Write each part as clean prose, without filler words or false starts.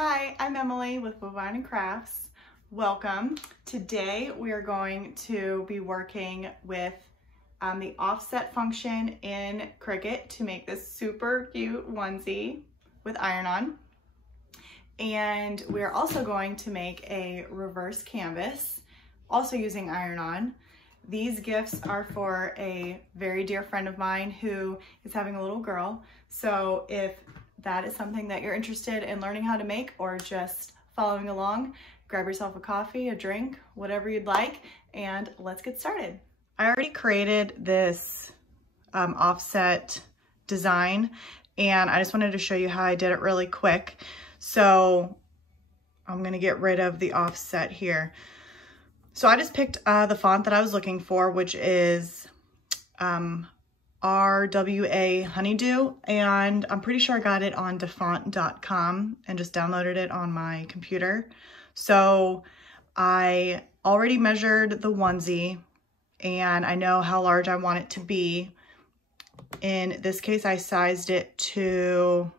Hi, I'm Emily with Bovine and Crafts. Welcome. Today we are going to be working with the offset function in Cricut to make this super cute onesie with iron-on. And we're also going to make a reverse canvas, also using iron-on. These gifts are for a very dear friend of mine who is having a little girl. So if that is something that you're interested in learning how to make or just following along, grab yourself a coffee, a drink, whatever you'd like, and let's get started. I already created this offset design, and I just wanted to show you how I did it really quick. So I'm gonna get rid of the offset here. So I just picked the font that I was looking for, which is RWA Honeydew, and I'm pretty sure I got it on defont.com and just downloaded it on my computer. So I already measured the onesie and I know how large I want it to be. In this case, I sized it to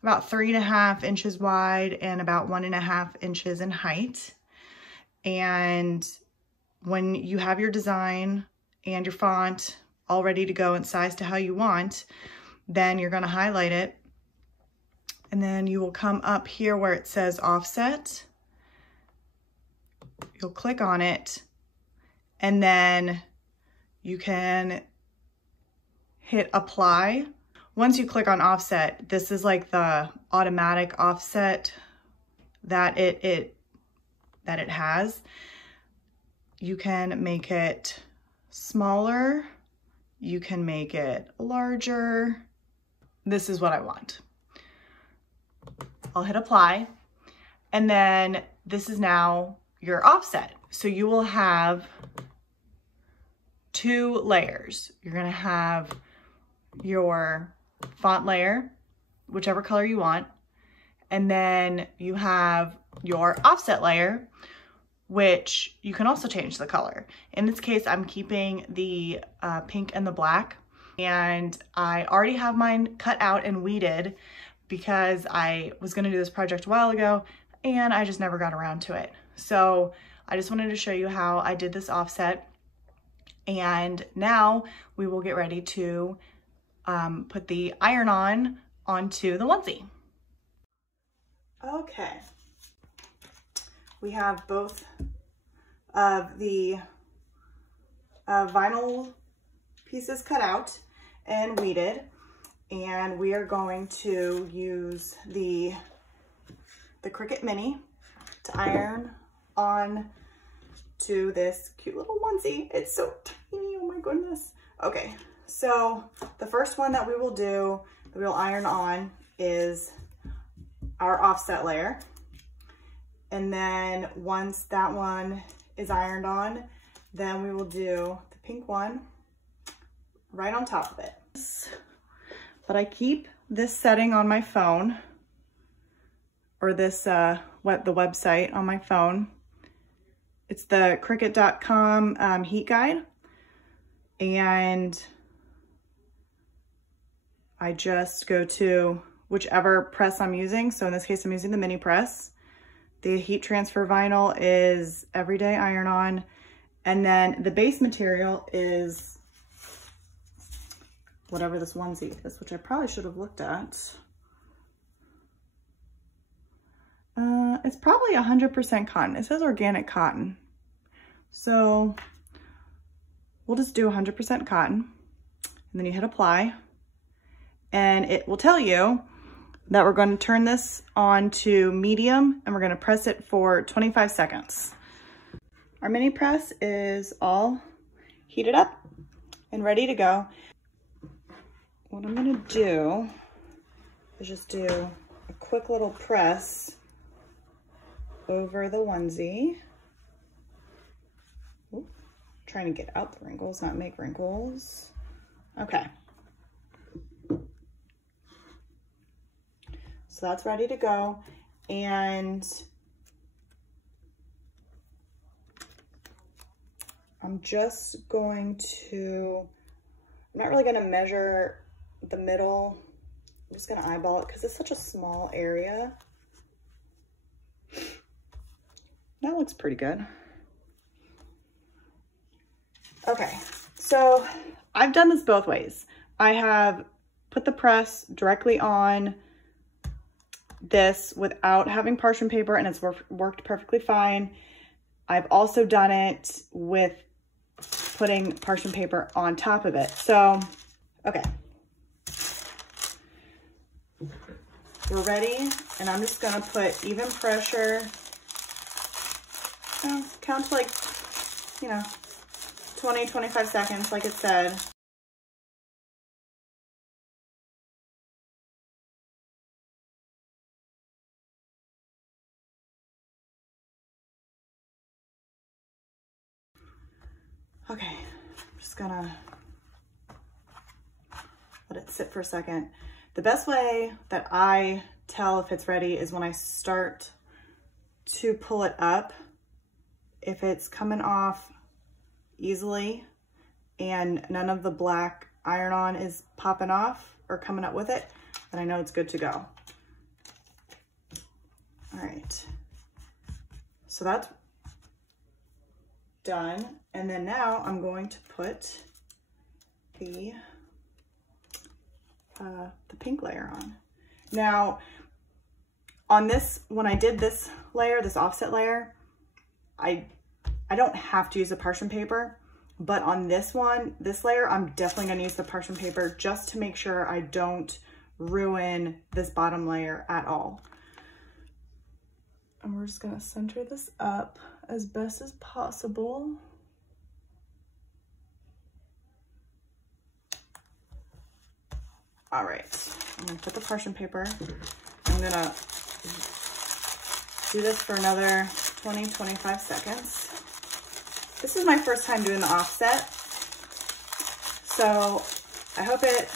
about 3.5 inches wide and about 1.5 inches in height. And when you have your design and your font all ready to go and sized to how you want, then you're going to highlight it, and then you will come up here where it says offset. You'll click on it, and then you can hit apply. Once you click on offset, this is like the automatic offset that it has. You can make it smaller, you can make it larger. This is what I want. I'll hit apply, and then this is now your offset. So you will have 2 layers. You're gonna have your font layer, whichever color you want, and then you have your offset layer, which you can also change the color. In this case, I'm keeping the pink and the black, and I already have mine cut out and weeded because I was gonna do this project a while ago and I just never got around to it. So I just wanted to show you how I did this offset, and now we will get ready to put the iron-on onto the onesie. Okay. We have both of the vinyl pieces cut out and weeded, and we are going to use the Cricut Mini to iron on to this cute little onesie. It's so tiny, oh my goodness. Okay, so the first one that we will do, that we'll iron on, is our offset layer. And then once that one is ironed on, then we will do the pink one right on top of it. But I keep this setting on my phone, or this, the website on my phone. It's the cricut.com heat guide. And I just go to whichever press I'm using. So in this case, I'm using the mini press. The heat transfer vinyl is everyday iron-on, and then the base material is whatever this onesie is, which I probably should have looked at. It's probably 100% cotton. It says organic cotton. So we'll just do 100% cotton, and then you hit apply, and it will tell you that we're going to turn this on to medium, and we're going to press it for 25 seconds. Our mini press is all heated up and ready to go. What I'm going to do is just do a quick little press over the onesie. Ooh, trying to get out the wrinkles, not make wrinkles. Okay. So that's ready to go, and I'm just going to, I'm not really going to measure the middle. I'm just going to eyeball it because it's such a small area. That looks pretty good. Okay, so I've done this both ways. I have put the press directly on this without having parchment paper, and it's worked perfectly fine. I've also done it with putting parchment paper on top of it. So, okay. We're ready, and I'm just gonna put even pressure. Count to like, 20, 25 seconds, like it said. Okay, I'm just gonna let it sit for a second. The best way that I tell if it's ready is when I start to pull it up. If it's coming off easily and none of the black iron-on is popping off or coming up with it, then I know it's good to go. All right, so that's done. And then now I'm going to put the pink layer on. Now, on this, when I did this layer, this offset layer, I don't have to use a parchment paper, but on this one, this layer, I'm definitely gonna use the parchment paper just to make sure I don't ruin this bottom layer at all. And we're just gonna center this up as best as possible. All right, I'm gonna put the parchment paper. I'm gonna do this for another 20, 25 seconds. This is my first time doing the offset, so I hope it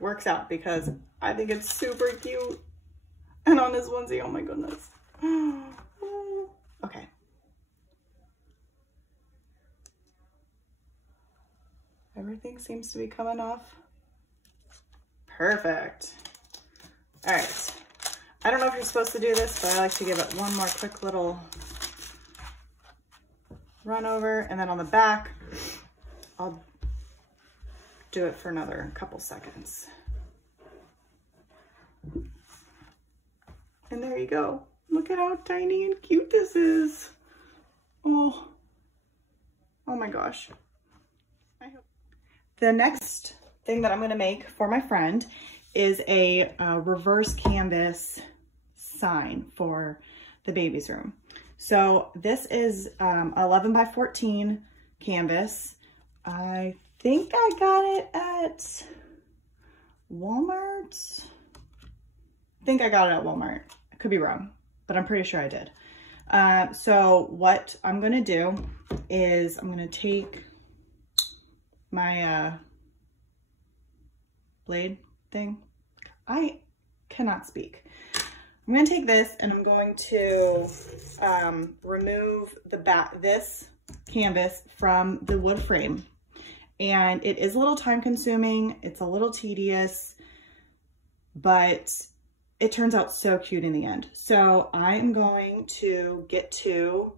works out because I think it's super cute. And on this onesie, oh my goodness. Okay. Everything seems to be coming off. Perfect. All right. I don't know if you're supposed to do this, but I like to give it one more quick little run over. And then on the back, I'll do it for another couple seconds. And there you go. Look at how tiny and cute this is. Oh my gosh. The next thing that I'm gonna make for my friend is a reverse canvas sign for the baby's room. So this is 11 by 14 canvas. I think I got it at Walmart. I think I got it at Walmart. I could be wrong, but I'm pretty sure I did. So what I'm gonna do is I'm gonna take my blade thing. I cannot speak. I'm gonna take this and I'm going to remove this canvas from the wood frame. And it is a little time consuming, it's a little tedious, but it turns out so cute in the end. So I'm going to get to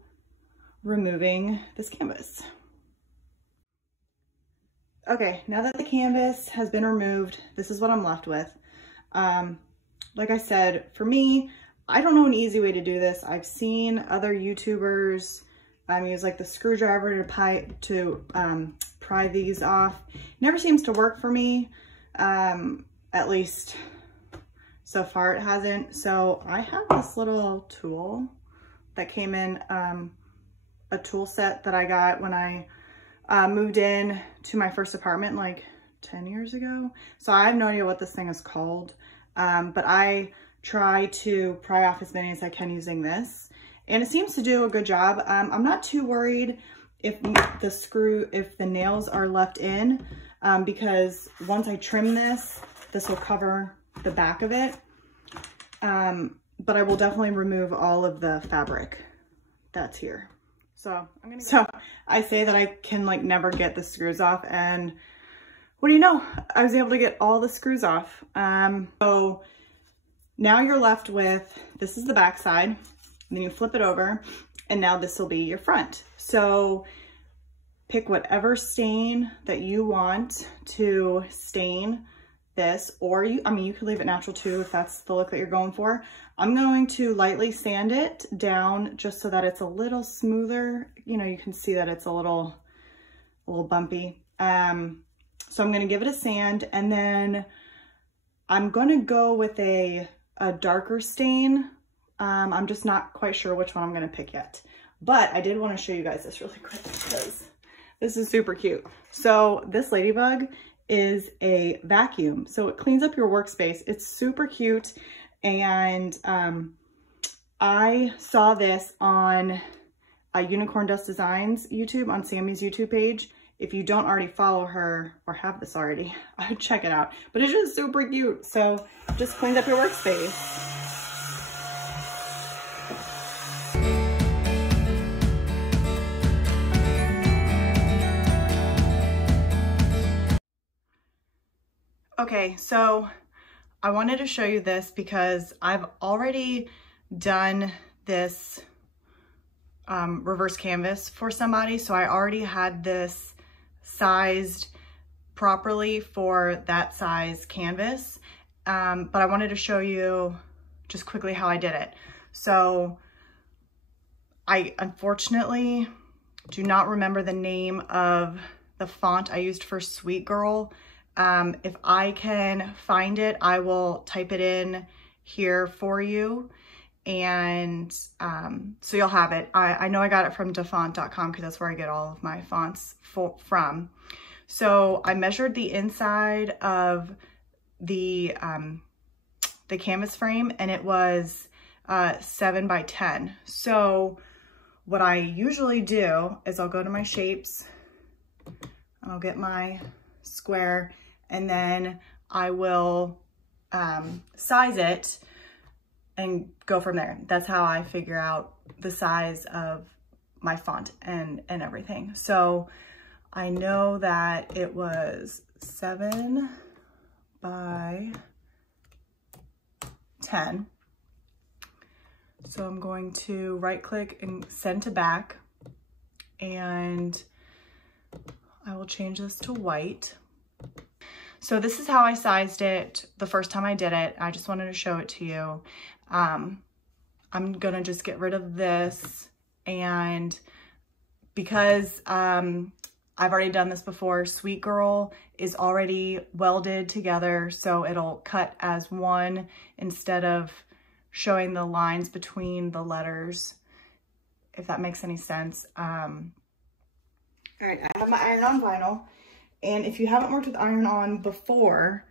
removing this canvas. Okay, now that the canvas has been removed, this is what I'm left with. Like I said, for me, I don't know an easy way to do this. I've seen other YouTubers use like the screwdriver to pry these off. It never seems to work for me, at least so far it hasn't. So I have this little tool that came in a tool set that I got when I moved in to my first apartment like 10 years ago. So I have no idea what this thing is called, but I try to pry off as many as I can using this, and it seems to do a good job. I'm not too worried if the nails are left in, because once I trim this will cover the back of it. But I will definitely remove all of the fabric that's here. So I say that I can like never get the screws off, and what do you know? I was able to get all the screws off. So now you're left with, this is the back side, then you flip it over, and now this will be your front. So pick whatever stain that you want to stain this, or you could leave it natural too if that's the look that you're going for. I'm going to lightly sand it down just so that it's a little smoother. You know, you can see that it's a little bumpy. So I'm gonna give it a sand, and then I'm gonna go with a darker stain. I'm just not quite sure which one I'm gonna pick yet. But I did want to show you guys this really quick because this is super cute. So this ladybug is a vacuum. So it cleans up your workspace. It's super cute. And I saw this on Unicorn Dust Designs YouTube, on Sammy's YouTube page. If you don't already follow her or have this already, I would check it out. But it's just super cute. So just cleans up your workspace. Okay, so I wanted to show you this because I've already done this reverse canvas for somebody. So I already had this sized properly for that size canvas. But I wanted to show you just quickly how I did it. So I unfortunately do not remember the name of the font I used for Sweet Girl. If I can find it, I will type it in here for you. And so you'll have it. I know I got it from dafont.com because that's where I get all of my fonts from. So I measured the inside of the canvas frame, and it was 7 by 10. So what I usually do is I'll go to my shapes and I'll get my square, and then I will size it and go from there. That's how I figure out the size of my font and everything. So I know that it was 7 by 10. So I'm going to right click and send to back, and I will change this to white. So this is how I sized it the first time I did it. I just wanted to show it to you. I'm gonna just get rid of this, and because I've already done this before, Sweet Girl is already welded together, so it'll cut as one instead of showing the lines between the letters, if that makes any sense. All right, I have my iron-on vinyl. And if you haven't worked with iron-on before,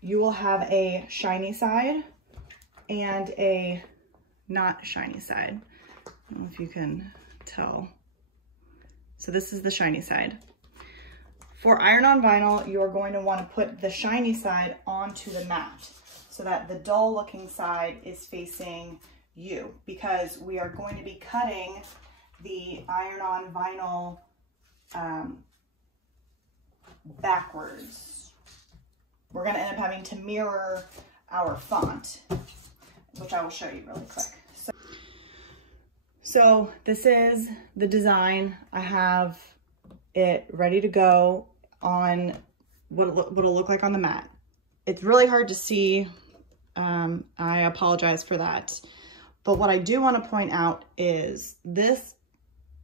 you will have a shiny side and a not shiny side. I don't know if you can tell. So this is the shiny side. For iron-on vinyl, you're going to want to put the shiny side onto the mat so that the dull looking side is facing you, because we are going to be cutting the iron-on vinyl backwards. We're going to end up having to mirror our font, which I will show you really quick. So this is the design. I have it ready to go on what'll look like on the mat. It's really hard to see. I apologize for that. But what I do want to point out is this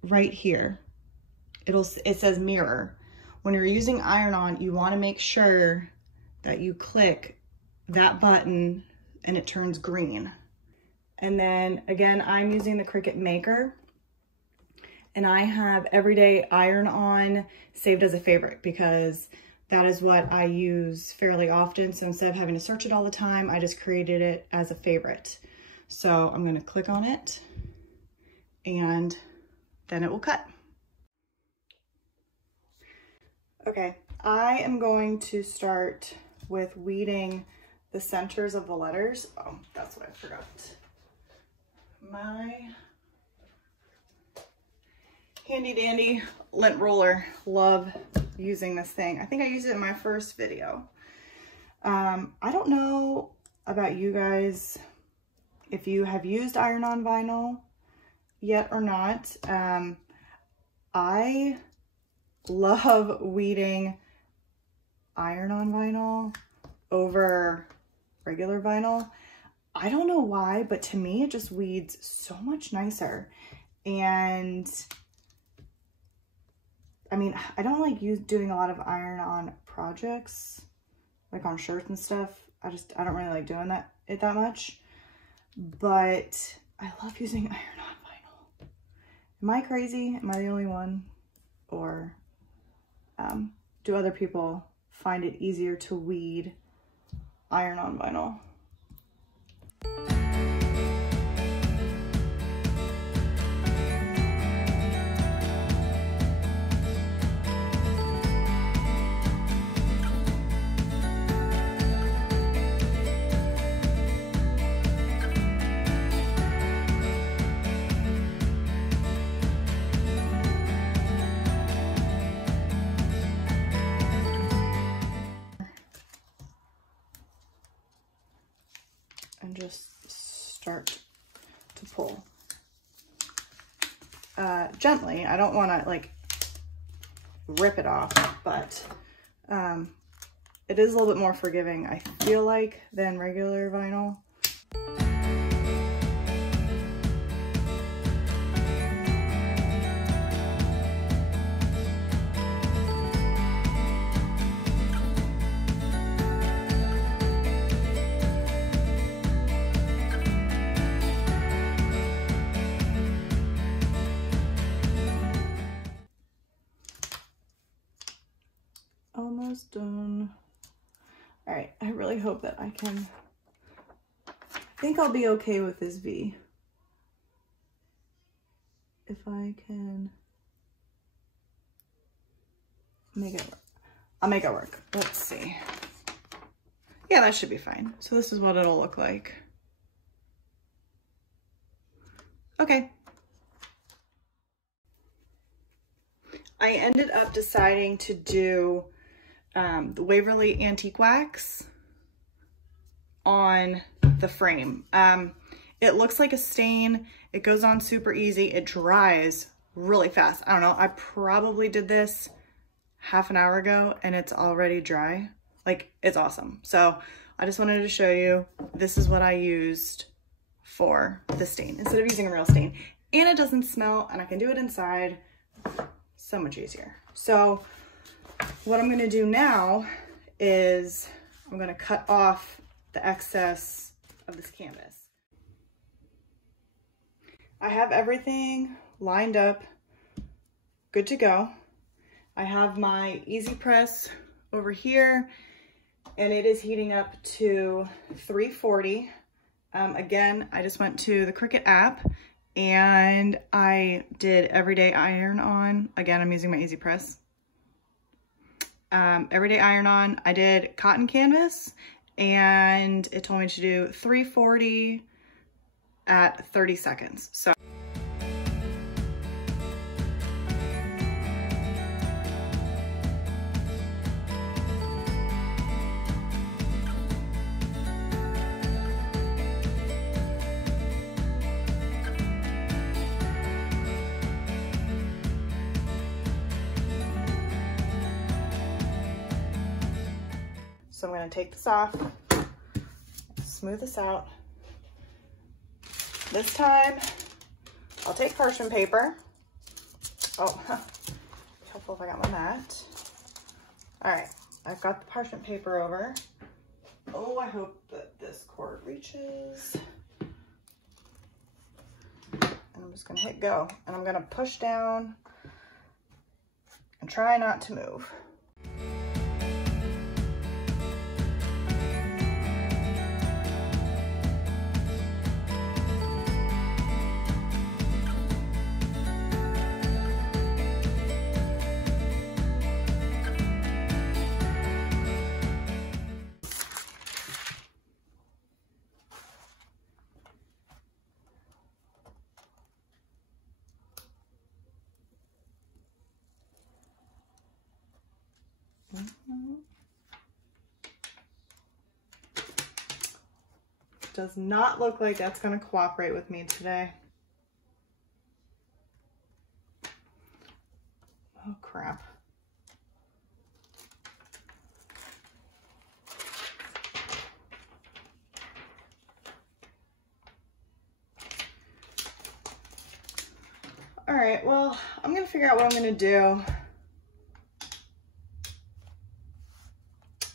right here. It says mirror. When you're using iron-on, you want to make sure that you click that button and it turns green. And then again, I'm using the Cricut Maker, and I have Everyday Iron-On saved as a favorite because that is what I use fairly often. So instead of having to search it all the time, I just created it as a favorite. So I'm going to click on it, and then it will cut. Okay, I am going to start with weeding the centers of the letters. Oh, that's what I forgot. My handy dandy lint roller. Love using this thing. I think I used it in my first video. I don't know about you guys if you have used iron-on vinyl yet or not. I love weeding iron-on vinyl over regular vinyl. I don't know why, but to me it just weeds so much nicer. And I mean, I don't like doing a lot of iron-on projects, like on shirts and stuff. I don't really like doing it that much, but I love using iron-on vinyl. Am I crazy? Am I the only one? Or do other people find it easier to weed iron-on vinyl? And just start to pull gently. I don't want to like rip it off, but it is a little bit more forgiving, I feel like, than regular vinyl. Almost done. All right, I really hope that I think I'll be okay with this V. If I can make it work. I'll make it work. Let's see. Yeah, that should be fine. So this is what it'll look like. Okay. I ended up deciding to do the Waverly Antique Wax on the frame. It looks like a stain. It goes on super easy. It dries really fast. I don't know. I probably did this half an hour ago and it's already dry. Like, it's awesome. So I just wanted to show you, this is what I used for the stain instead of using a real stain. And it doesn't smell, and I can do it inside. So much easier. So what I'm gonna do now is I'm gonna cut off the excess of this canvas. I have everything lined up, good to go. I have my Easy Press over here and it is heating up to 340. Again, I just went to the Cricut app and I did everyday iron on. Again, I'm using my Easy Press. Everyday iron on. I did cotton canvas and it told me to do 340 at 30 seconds. So I'm going to take this off, smooth this out. This time, I'll take parchment paper. Oh, be helpful if I got my mat. All right, I've got the parchment paper over. Oh, I hope that this cord reaches. And I'm just going to hit go. And I'm going to push down and try not to move. Does not look like that's gonna cooperate with me today. Oh crap. All right, well, I'm gonna figure out what I'm gonna do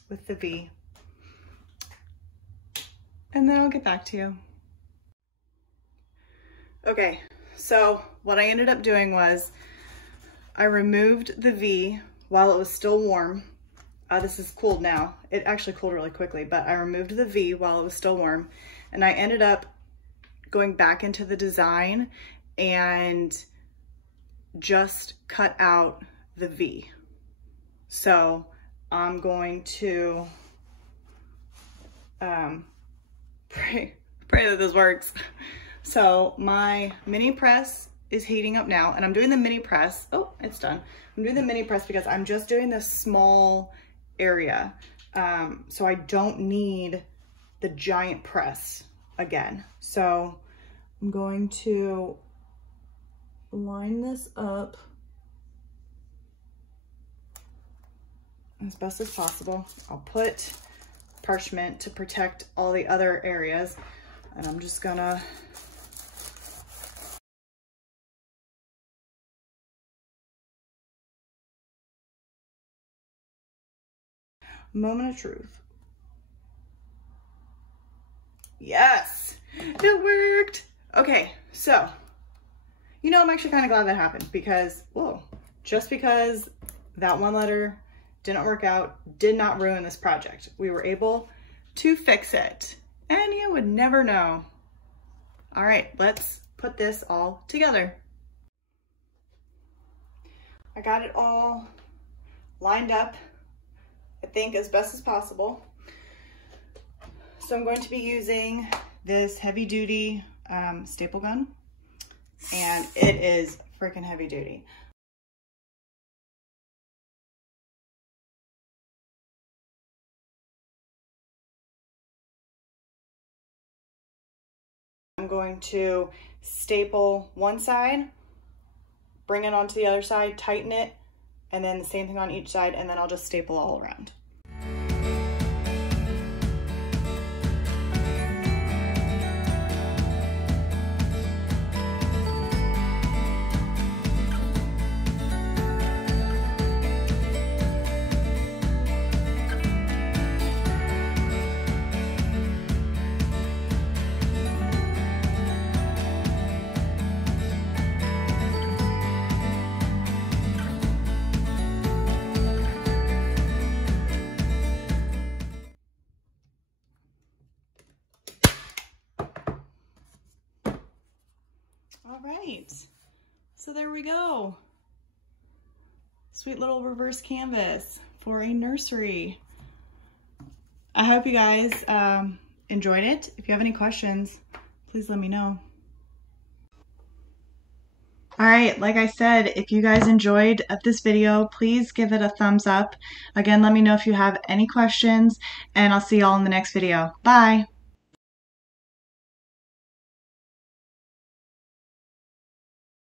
with the V. And then I'll get back to you. Okay, so what I ended up doing was I removed the V while it was still warm. This is cooled now. It actually cooled really quickly, but I removed the V while it was still warm. And I ended up going back into the design and just cut out the V. So I'm going to pray that this works. So my mini press is heating up now, and I'm doing the mini press. Oh, it's done. I'm doing the mini press because I'm just doing this small area. So I don't need the giant press again. So I'm going to line this up as best as possible. I'll put parchment to protect all the other areas, and I'm just gonna moment of truth. Yes, it worked. Okay, so you know, I'm actually kind of glad that happened because, whoa, just because that one letter didn't work out, did not ruin this project. We were able to fix it, and you would never know. All right, let's put this all together. I got it all lined up, I think, as best as possible. So I'm going to be using this heavy duty staple gun, and it is freaking heavy duty. I'm going to staple one side, bring it onto the other side, tighten it, and then the same thing on each side, and then I'll just staple all around. All right, so there we go. Sweet little reverse canvas for a nursery. I hope you guys enjoyed it. If you have any questions, please let me know. All right, like I said, if you guys enjoyed this video, please give it a thumbs up. Again, let me know if you have any questions, and I'll see y'all in the next video. Bye.